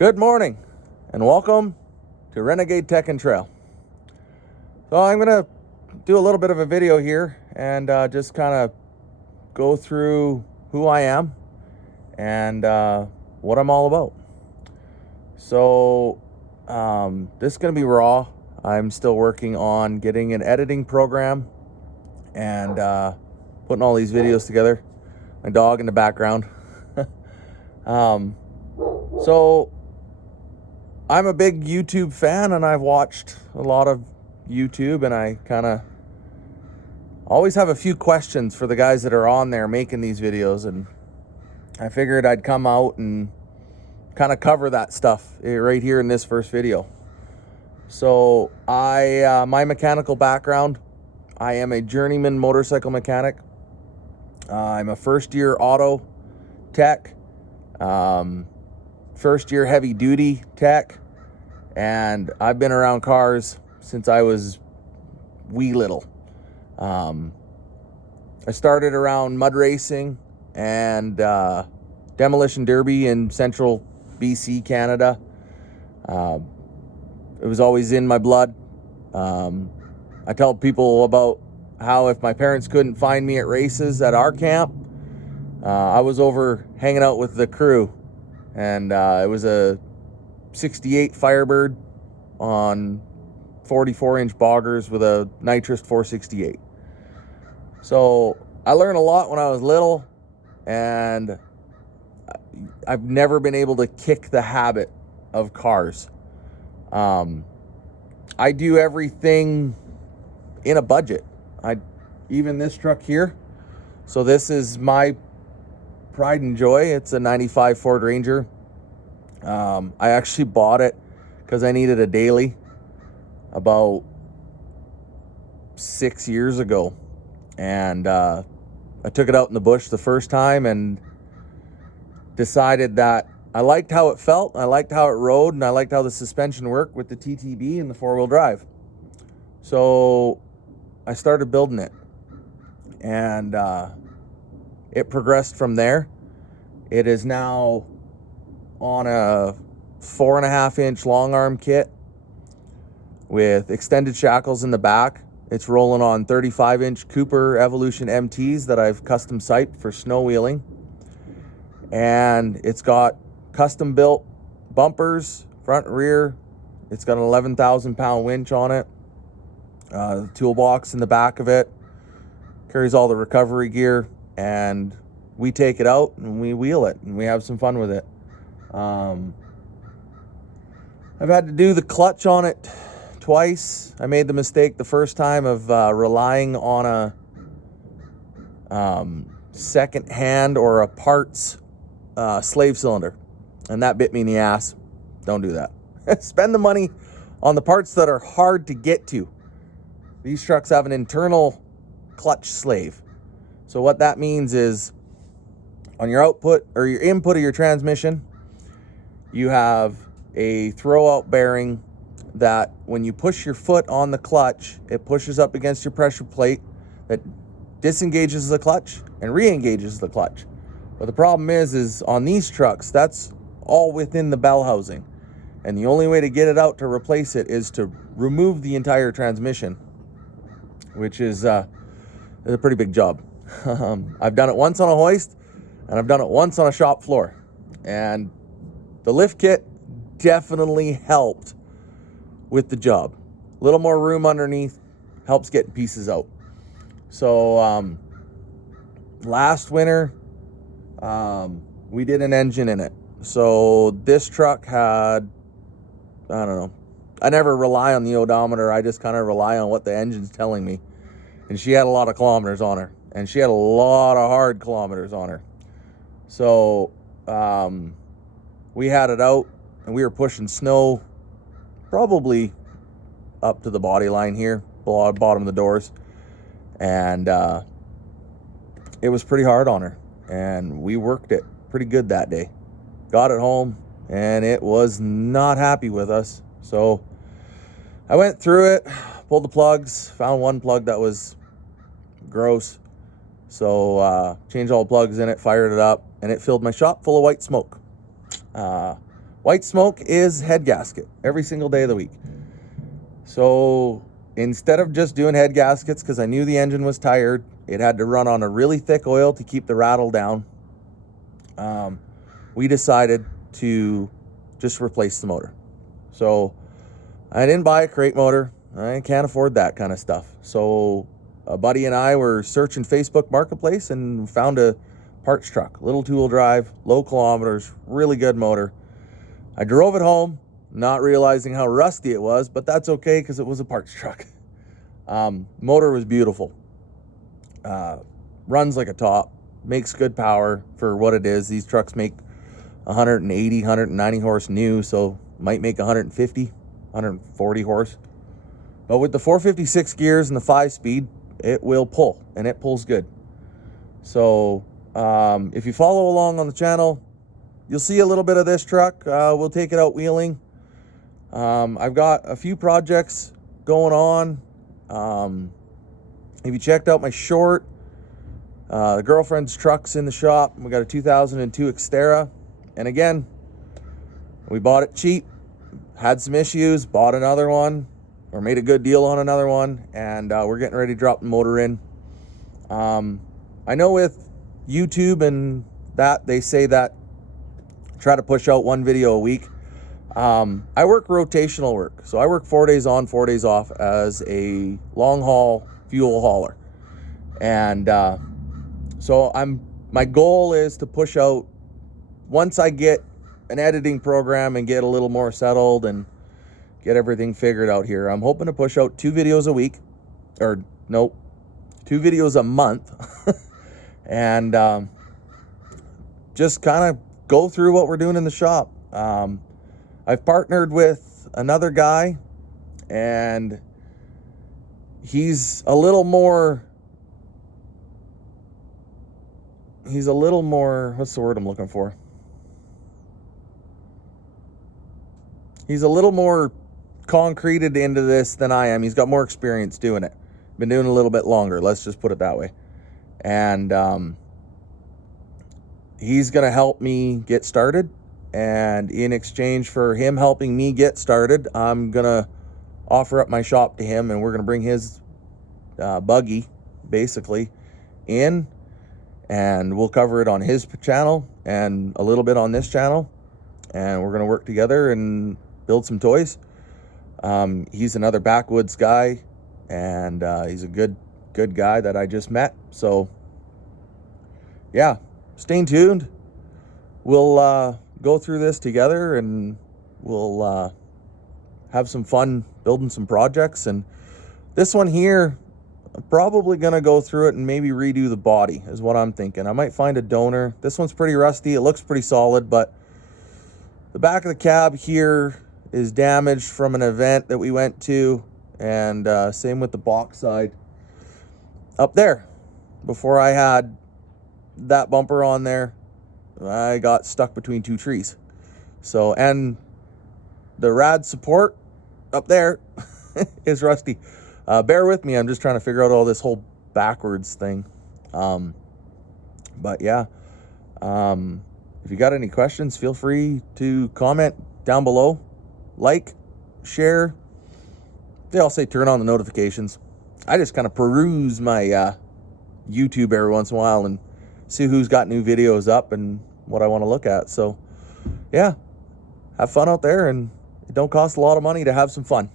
Good morning and welcome to Renegade Tech and Trail. So I'm going to do a little bit of a video here and just kind of go through who I am and what I'm all about. So this is going to be raw. I'm still working on getting an editing program and putting all these videos together. My dog in the background. So I'm a big YouTube fan and I've watched a lot of YouTube, and I kind of always have a few questions for the guys that are on there making these videos, and I figured I'd come out and kind of cover that stuff right here in this first video. So my mechanical background, I am a journeyman motorcycle mechanic. I'm a first year auto tech, first year heavy duty tech, and I've been around cars since I was wee little. I started around mud racing and demolition derby in central BC, Canada. It was always in my blood. I tell people about how if my parents couldn't find me at races at our camp, I was over hanging out with the crew, and it was a 68 Firebird on 44-inch boggers with a nitrous 468. So I learned a lot when I was little, and I've never been able to kick the habit of cars. I do everything in a budget. Even this truck here. So this is my pride and joy. It's a 95 Ford Ranger. I actually bought it because I needed a daily about 6 years ago. And I took it out in the bush the first time and decided that I liked how it felt, I liked how it rode, and I liked how the suspension worked with the TTB and the four-wheel drive. So I started building it, and it progressed from there. It is now on a 4.5-inch long arm kit with extended shackles in the back. It's rolling on 35-inch Cooper Evolution MTs that I've custom siped for snow wheeling. And it's got custom built bumpers, front and rear. It's got an 11,000 pound winch on it. Toolbox in the back of it. Carries all the recovery gear, and we take it out and we wheel it and we have some fun with it. I've had to do the clutch on it twice. I made the mistake the first time of relying on a second hand or a parts slave cylinder, and that bit me in the ass. Don't do that. Spend the money on the parts that are hard to get to. These trucks have an internal clutch slave. So what that means is on your output or your input of your transmission, you have a throw out bearing that when you push your foot on the clutch, it pushes up against your pressure plate that disengages the clutch and re-engages the clutch. But the problem is on these trucks, that's all within the bell housing. And the only way to get it out to replace it is to remove the entire transmission, which is a pretty big job. I've done it once on a hoist, and I've done it once on a shop floor. And the lift kit definitely helped with the job. A little more room underneath helps getting pieces out. So last winter, we did an engine in it. So this truck had, I don't know, I never rely on the odometer. I just kind of rely on what the engine's telling me. And she had a lot of kilometers on her, and she had a lot of hard kilometers on her. So we had it out, and we were pushing snow probably up to the body line here, bottom of the doors. And it was pretty hard on her, and we worked it pretty good that day. Got it home, and it was not happy with us. So I went through it, pulled the plugs, found one plug that was gross. So changed all the plugs in it, fired it up, and it filled my shop full of white smoke. White smoke is head gasket every single day of the week. So instead of just doing head gaskets, because I knew the engine was tired, it had to run on a really thick oil to keep the rattle down. We decided to just replace the motor. So I didn't buy a crate motor. I can't afford that kind of stuff. So a buddy and I were searching Facebook Marketplace and found a parts truck, little two-wheel drive, low kilometers, really good motor. I drove it home, not realizing how rusty it was, but that's okay because it was a parts truck. Motor was beautiful. Runs like a top, makes good power for what it is. These trucks make 180, 190 horse new, so might make 150, 140 horse. But with the 456 gears and the 5-speed, it will pull, and it pulls good. So if you follow along on the channel, you'll see a little bit of this truck. We'll take it out wheeling. I've got a few projects going on. If you checked out my short, the girlfriend's truck's in the shop. We got a 2002 Xterra. And again, we bought it cheap, had some issues, bought another one, or made a good deal on another one, and we're getting ready to drop the motor in. I know with YouTube and that, they say that try to push out one video a week. I work rotational work, so I work 4 days on, 4 days off as a long haul fuel hauler. And so my goal is to push out, once I get an editing program and get a little more settled and get everything figured out here, I'm hoping to push out 2 videos a week, or nope, 2 videos a month. And just kind of go through what we're doing in the shop. I've partnered with another guy, and he's a little more, what's the word I'm looking for? He's a little more concreted into this than I am. He's got more experience doing it. Been doing it a little bit longer, let's just put it that way. And he's going to help me get started. And in exchange for him helping me get started, I'm going to offer up my shop to him, and we're going to bring his buggy, basically, in. And we'll cover it on his channel and a little bit on this channel. And we're going to work together and build some toys. He's another backwoods guy, and he's a good guy that I just met. So yeah, stay tuned. We'll go through this together, and we'll have some fun building some projects. And this one here, I'm probably gonna go through it and maybe redo the body is what I'm thinking. I might find a donor. This one's pretty rusty. It looks pretty solid, but the back of the cab here is damaged from an event that we went to, and same with the box side up there. Before I had that bumper on there, I got stuck between 2 trees. So, and the rad support up there is rusty. Bear with me, I'm just trying to figure out all this whole backwards thing. But yeah, if you got any questions, feel free to comment down below. Like, share. They all say turn on the notifications. I just kind of peruse my YouTube every once in a while and see who's got new videos up and what I want to look at. So yeah, have fun out there, and it don't cost a lot of money to have some fun.